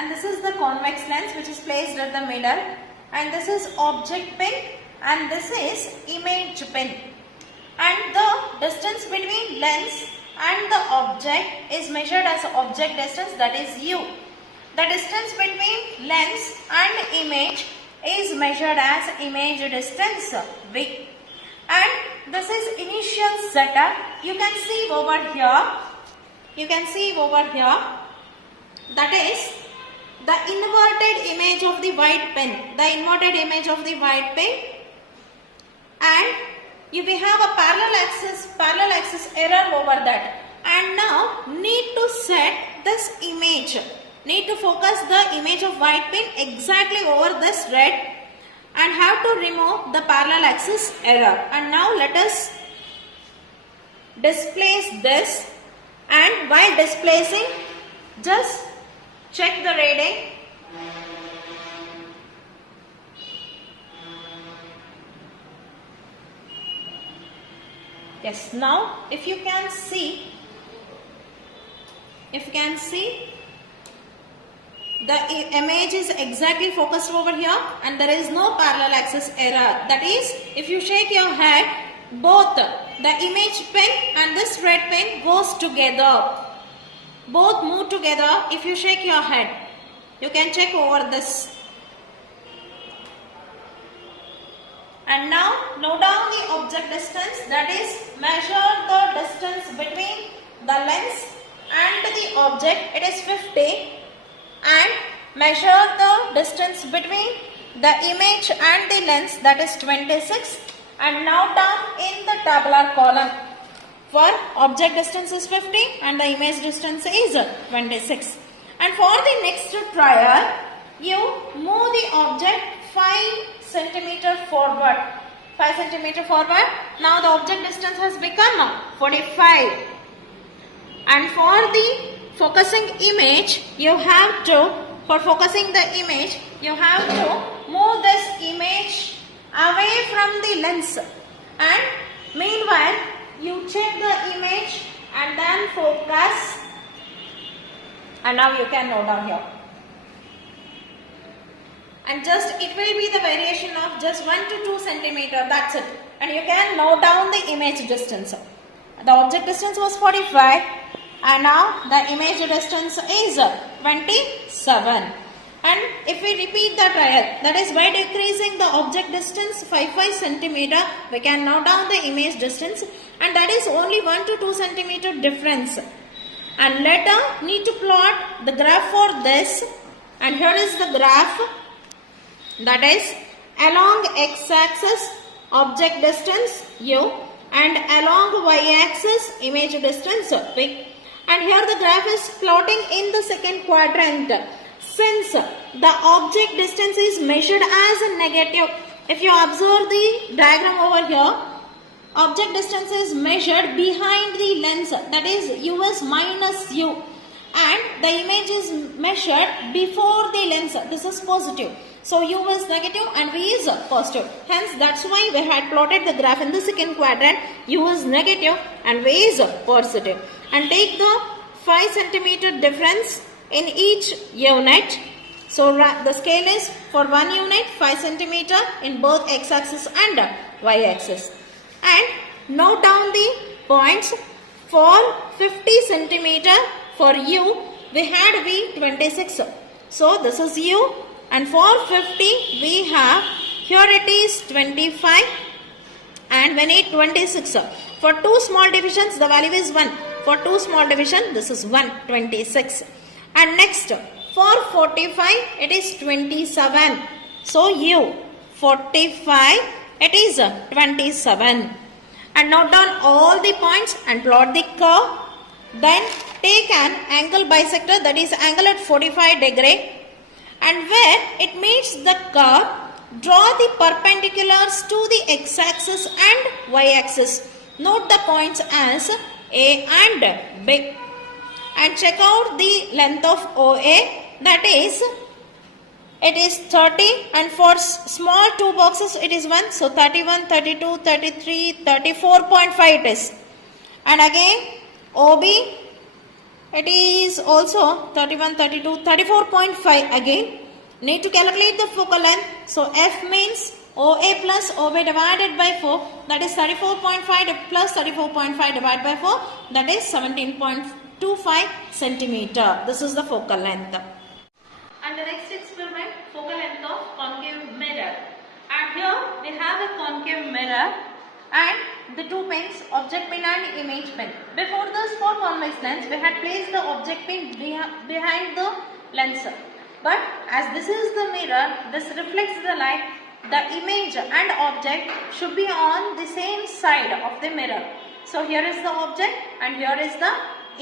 and this is the convex lens which is placed at the middle, and this is object pin and this is image pin, and the distance between lens and the object is measured as object distance, that is u. The distance between lens and image is measured as image distance v. And this is initial setup. You can see over here. That is the inverted image of the white pen. And we have a parallel axis error over that. And now need to set this image. Need to focus the image of white pen exactly over this red and have to remove the parallel axis error. And now let us displace this, and while displacing just check the reading. Yes, now if you can see the image is exactly focused over here and there is no parallel axis error. That is, if you shake your head, both the image pen and this red pen goes together. Both move together if you shake your head. You can check over this. And now note down the object distance, that is measure the distance between the lens and the object, it is 50, and measure the distance between the image and the lens, that is 26, and now down in the tabular column for object distance is 50 and the image distance is 26. And for the next trial, you move the object 5 centimeter forward. Now the object distance has become 45. And for the focusing image, you have to move this image away from the lens. And meanwhile, you check the image and then focus. And now you can note down here. And just it will be the variation of just 1 to 2 centimeter, that's it. And you can note down the image distance. The object distance was 45 and now the image distance is 27. And if we repeat the trial, that is by decreasing the object distance 5 centimeter, we can note down the image distance, and that is only 1 to 2 centimeter difference. And later need to plot the graph for this, and here is the graph, that is along x-axis object distance u and along y-axis image distance v. And here the graph is plotting in the second quadrant. Since the object distance is measured as a negative, if you observe the diagram over here, object distance is measured behind the lens, that is u is minus u, and the image is measured before the lens, this is positive. So u is negative and v is positive. Hence that's why we had plotted the graph in the second quadrant, u is negative and v is positive. And take the 5 centimeter difference in each unit. So the scale is for 1 unit 5 centimeter in both x-axis and y-axis. And note down the points. For 50 centimeter for u, we had v 26. So this is u, and for 50 we have, here it is 25 and when it 26. For 2 small divisions the value is 1. For 2 small division this is 126. And next for 45 it is 27. So u 45 it is 27. And note down all the points and plot the curve. Then take an angle bisector, that is angle at 45 degree, and where it meets the curve, draw the perpendiculars to the x-axis and y-axis. Note the points as A and B. And check out the length of OA, that is it is 30, and for small 2 boxes it is 1, so 31, 32, 33, 34.5 it is. And again OB It is also 31, 32, 34.5 again. Need to calculate the focal length. So F means OA plus OB divided by 4, that is 34.5 plus 34.5 divided by 4, that is 17.25 centimeter. This is the focal length. And the next experiment, focal length of concave mirror. And here we have a concave mirror and the two pins, object pin and image pin. Before this, for convex lens, we had placed the object pin behind the lens. But as this is the mirror, this reflects the light, the image and object should be on the same side of the mirror. So here is the object and here is the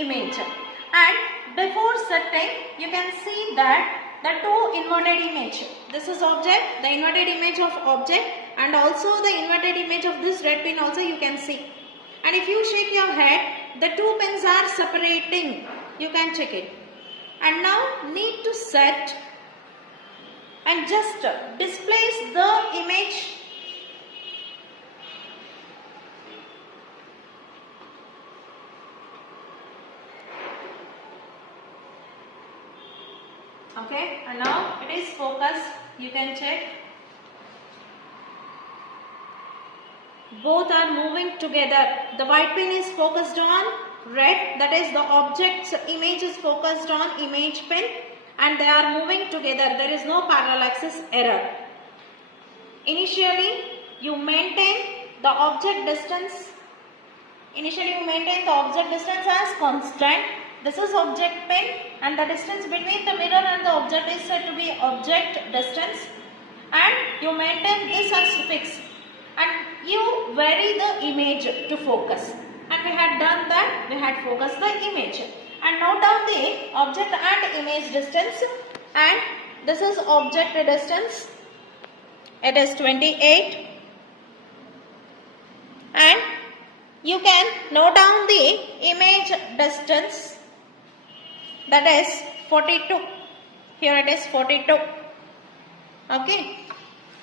image. And before setting, you can see that the two inverted image. This is object, the inverted image of object, and also the inverted image of this red pin also you can see. And if you shake your head, the two pins are separating. You can check it. And now need to set and just displace the image. Okay, and now it is focused. You can check. Both are moving together. The white pin is focused on red, that is the object's image is focused on image pin, and they are moving together. There is no parallel axis error. Initially you maintain the object distance. As constant. This is object pin and the distance between the mirror and the object is said to be object distance, and you maintain this as fixed and you vary the image to focus, and we had done that. We had focused the image and note down the object and image distance, and this is object distance. It is 28, and you can note down the image distance, that is 42. Here it is 42. Okay,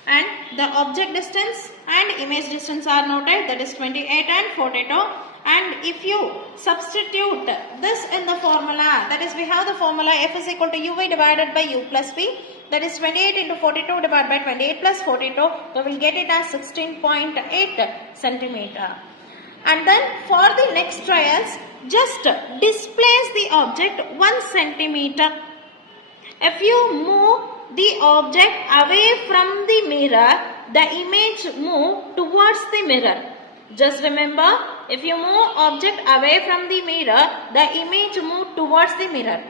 and the object distance and image distance are noted, that is 28 and 42. And if you substitute this in the formula, that is we have the formula F is equal to UV divided by U plus V, that is 28 into 42 divided by 28 plus 42, we will get it as 16.8 centimeter. And then for the next trials, just displace the object 1 centimeter. If you move the object away from the mirror, the image move towards the mirror. Just remember, if you move object away from the mirror, the image move towards the mirror.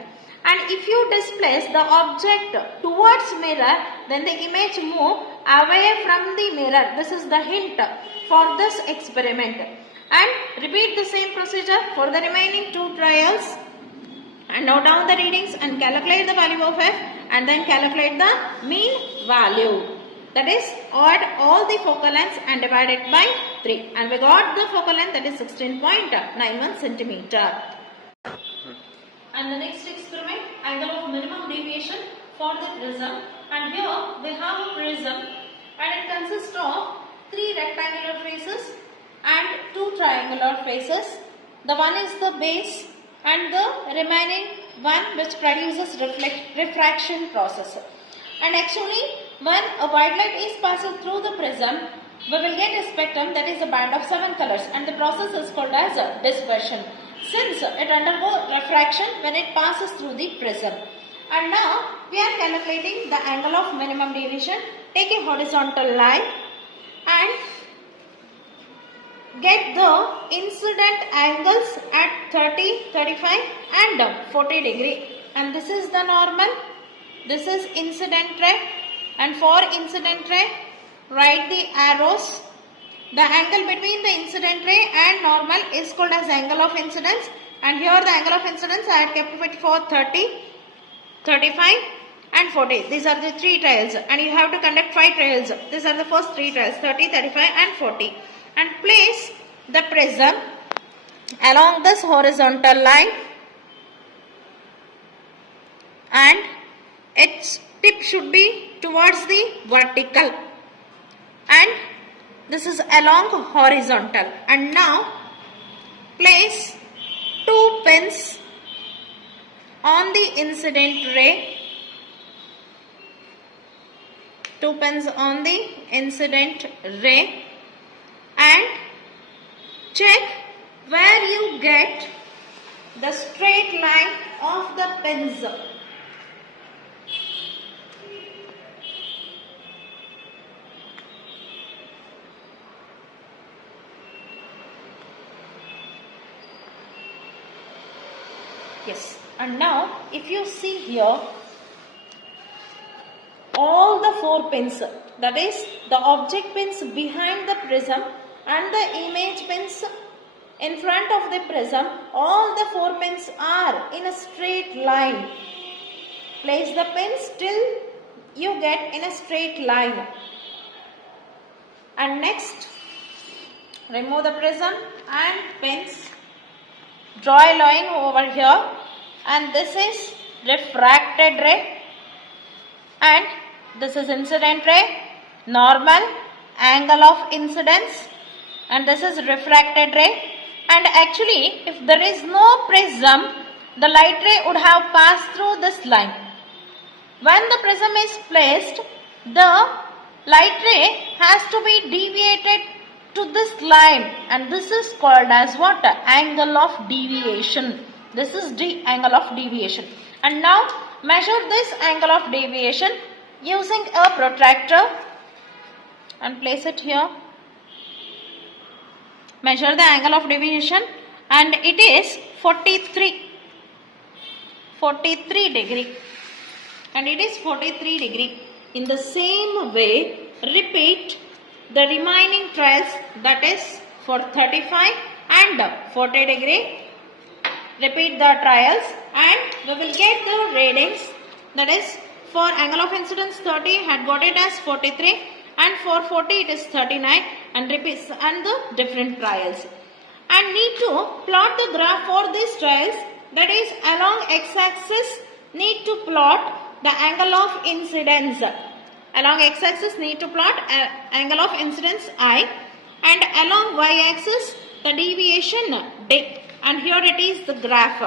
And if you displace the object towards mirror, then the image move away from the mirror. This is the hint for this experiment. And repeat the same procedure for the remaining two trials. And note down the readings and calculate the value of F, and then calculate the mean value. That is, add all the focal lengths and divide it by 3. And we got the focal length, that is 16.91 centimeter. And the next experiment, angle of minimum deviation for the prism. And here we have a prism and it consists of 3 rectangular faces and 2 triangular faces. The one is the base and the remaining one which produces refraction process. And actually, when a white light is passed through the prism, we will get a spectrum, that is a band of 7 colors, and the process is called as dispersion, since it undergoes refraction when it passes through the prism. And now we are calculating the angle of minimum deviation. Take a horizontal line and get the incident angles at 30, 35 and 40 degree. And this is the normal. This is incident ray, and for incident ray, write the arrows. The angle between the incident ray and normal is called as angle of incidence, and here the angle of incidence I have kept it for 30, 35 and 40. These are the 3 trials, and you have to conduct 5 trials. These are the first 3 trials, 30, 35 and 40. And place the prism along this horizontal line, and its tip should be towards the vertical, and this is along horizontal. And now place 2 pins on the incident ray. 2 pens on the incident ray, and check where you get the straight line of the pens. Yes, and now if you see here, all the 4 pins, that is the object pins behind the prism and the image pins in front of the prism, all the 4 pins are in a straight line. Place the pins till you get in a straight line. And next, remove the prism and pins. Draw a line over here, and this is refracted ray, and this is incident ray, normal, angle of incidence, and this is refracted ray. And actually, if there is no prism, the light ray would have passed through this line. When the prism is placed, the light ray has to be deviated to this line, and this is called as what? Angle of deviation. This is the angle of deviation. And now measure this angle of deviation using a protractor and place it here. Measure the angle of deviation, and it is 43 degree, and it is 43 degree. In the same way, repeat the remaining trials, that is for 35 and 40 degree. Repeat the trials and we will get the readings, that is for angle of incidence 30 had got it as 43, and for 40 it is 39, and repeat and the different trials. And need to plot the graph for these trials, that is along x-axis need to plot the angle of incidence. Along x-axis need to plot angle of incidence I, and along y-axis the deviation D, and here it is the graph.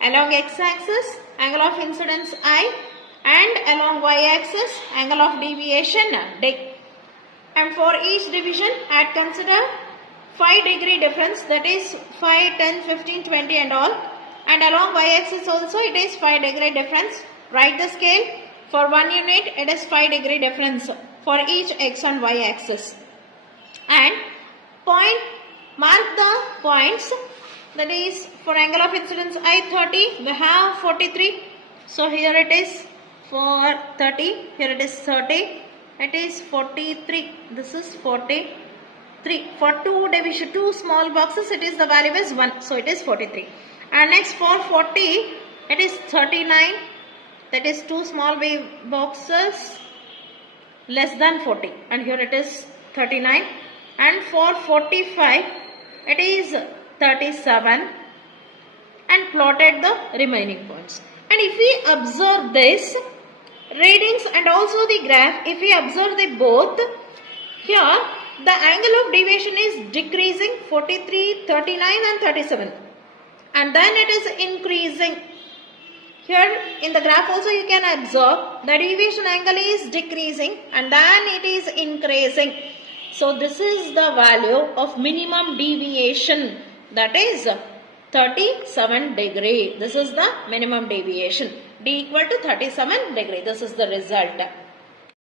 Along x-axis angle of incidence I, and along y-axis angle of deviation D. And for each division I had considered 5 degree difference, that is 5, 10, 15, 20 and all. And along y-axis also it is 5 degree difference. Write the scale. For 1 unit it is 5 degree difference for each x and y axis. And mark the points, that is for angle of incidence I 30, we have 43. So here it is for 30, here it is 30, it is 43, this is 43. For 2 small boxes it is the value is 1, so it is 43. And next for 40 it is 39, that is 2 small boxes less than 40, and here it is 39. And for 45 it is 37, and plotted the remaining points. And if we observe this readings and also the graph, if we observe the both, here the angle of deviation is decreasing 43, 39 and 37, and then it is increasing. Here in the graph also you can observe the deviation angle is decreasing and then it is increasing. So this is the value of minimum deviation, that is 37 degree. This is the minimum deviation. D equal to 37 degree. This is the result.